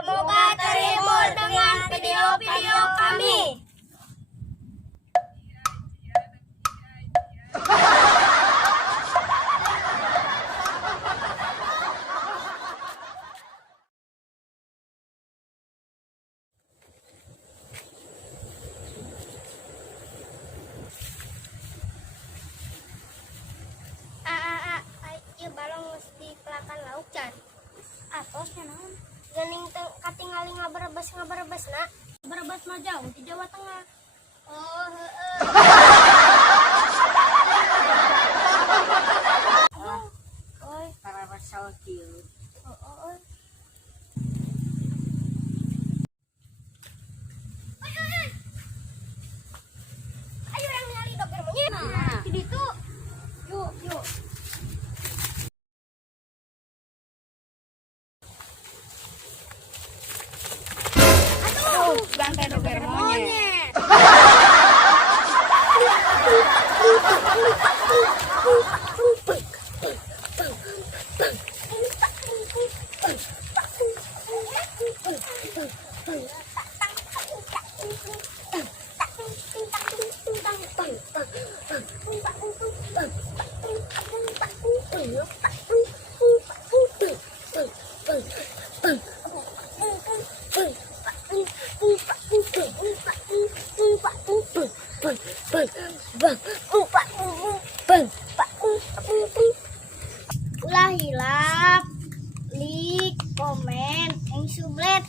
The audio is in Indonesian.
Semoga terhibur dengan video-video kami. Ieu balong mesti kelakan lauk can. Atos naon? Geuning katingali ngaberebes-ngaberebesna. Berebes mah jauh di Jawa Tengah. Oh, heueuh. Oi, para sawo kieu. Oi. Ayo yang ningali dokter monyet. Di ditu. Yuk. Bantai dokter monyet. Ulah hilap, like, komen, yang sublet.